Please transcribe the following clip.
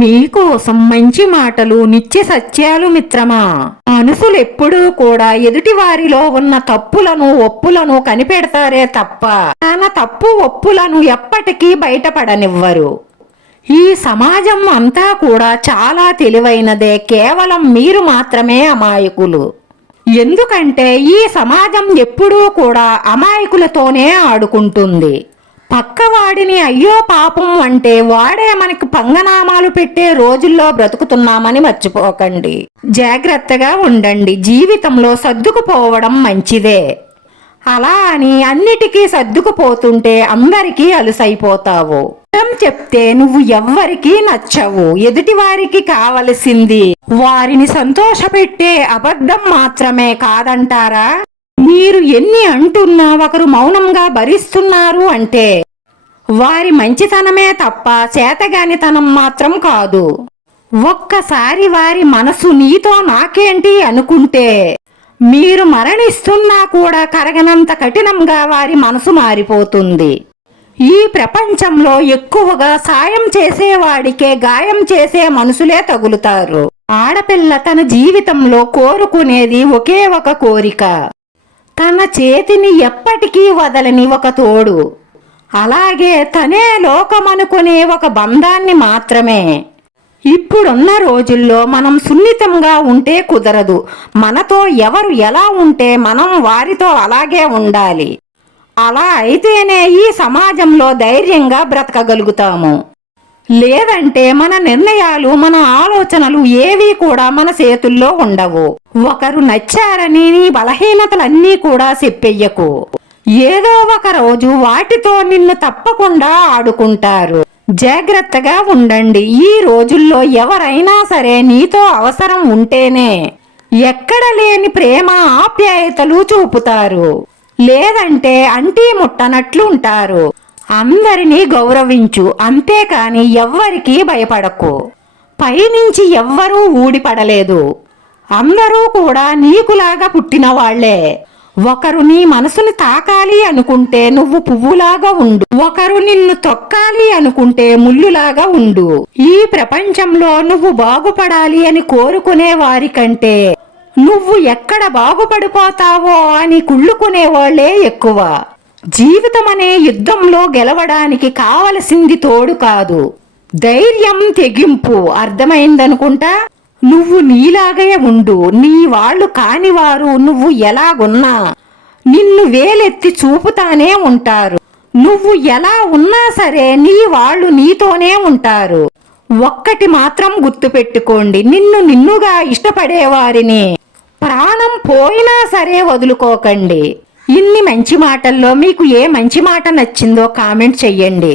నీకోసం మంచి మాటలు నిత్య సత్యాలు మిత్రమా? మనుషులెప్పుడూ కూడా ఎదుటి వారిలో ఉన్న తప్పులను ఒప్పులను కనిపెడతారే తప్ప తన తప్పు ఒప్పులను ఎప్పటికీ బయటపడనివ్వరు. ఈ సమాజం అంతా కూడా చాలా తెలివైనదే కేవలం మీరు మాత్రమే అమాయకులు. ఎందుకంటే ఈ సమాజం ఎప్పుడూ కూడా అమాయకులతోనే ఆడుకుంటుంది. పక్కవాడిని అయ్యో పాపం అంటే వాడే మనకి పంగనామాలు పెట్టే రోజుల్లో బ్రతుకుతున్నామని మర్చిపోకండి. జాగ్రత్తగా ఉండండి. జీవితంలో సర్దుకుపోవడం మంచిదే. అలా అని అన్నిటికీ సర్దుకుపోతుంటే అందరికీ అలుసైపోతావు. చెప్తే నువ్వు ఎవ్వరికీ నచ్చవు. ఎదుటివారికి కావలసింది. వారిని సంతోషపెట్టే అబద్ధం మాత్రమే కాదంటారా? మీరు ఎన్ని అంటున్నా ఒకరు మౌనంగా భరిస్తున్నారు అంటే వారి మంచితనమే తప్ప చేతగానితనం మాత్రం కాదు. ఒక్కసారి వారి మనసు నీతో నాకేంటి అనుకుంటే మీరు మరణిస్తున్నా కూడా కరగనంత కఠినంగా వారి మనసు మారిపోతుంది. ఈ ప్రపంచంలో ఎక్కువగా సాయం చేసేవాడికే గాయం చేసే మనుషులే తగులుతారు. ఆడపిల్ల తన జీవితంలో కోరుకునేది ఒకే ఒక కోరిక. తన చేతిని ఎప్పటికీ వదలని ఒక తోడు. అలాగే తనే లోకమనుకునే ఒక బంధాన్ని మాత్రమే. ఇప్పుడున్న రోజుల్లో మనం సున్నితంగా ఉంటే కుదరదు. మనతో ఎవరు ఎలా ఉంటే మనం వారితో అలాగే ఉండాలి. అలా అయితేనే ఈ సమాజంలో ధైర్యంగా బ్రతకగలుగుతాము. లేదంటే మన నిర్ణయాలు మన ఆలోచనలు ఏవి కూడా మన చేతుల్లో ఉండవు. ఒకరు నచ్చారని నీ బలహీనతలన్నీ కూడా చెప్పెయ్యకు. ఏదో ఒక రోజు వాటితో నిన్ను తప్పకుండా ఆడుకుంటారు. జాగ్రత్తగా ఉండండి. ఈ రోజుల్లో ఎవరైనా సరే నీతో అవసరం ఉంటేనే ఎక్కడ లేని ప్రేమ ఆప్యాయతలు చూపుతారు. లేదంటే అంటీ ముట్టనట్లు ఉంటారు. అందరినీ గౌరవించు. అంతేకాని ఎవ్వరికీ భయపడకు. పైనుంచి ఎవ్వరూ ఊడిపడలేదు. అందరూ కూడా నీకులాగా పుట్టిన వాళ్ళే ఒకరు నీ మనసుని తాకాలి అనుకుంటే నువ్వు పువ్వులాగా ఉండు. ఒకరు నిన్ను తొక్కాలి అనుకుంటే ముల్లులాగా ఉండు. ఈ ప్రపంచంలో నువ్వు బాగుపడాలి అని కోరుకునే వారి కంటే నువ్వు ఎక్కడ బాగుపడిపోతావో అని కుళ్ళుకునే వాళ్ళే ఎక్కువ. జీవితం అనే యుద్ధంలో గెలవడానికి కావలసింది తోడు కాదు. ధైర్యం తెగింపు. అర్థమైందనుకుంటా? నువ్వు నీలాగే ఉండు. నీ వాళ్ళు కానివారు నువ్వు ఎలాగున్నా నిన్ను వేలెత్తి చూపుతానే ఉంటారు. నువ్వు ఎలా ఉన్నా సరే నీ వాళ్ళు నీతోనే ఉంటారు. ఒక్కటి మాత్రం గుర్తుపెట్టుకోండి. నిన్ను నిన్నుగా ఇష్టపడేవారిని ప్రాణం పోయినా సరే వదులుకోకండి. ఇన్ని మంచి మాటల్లో మీకు ఏ మంచి మాట నచ్చిందో కామెంట్ చెయ్యండి.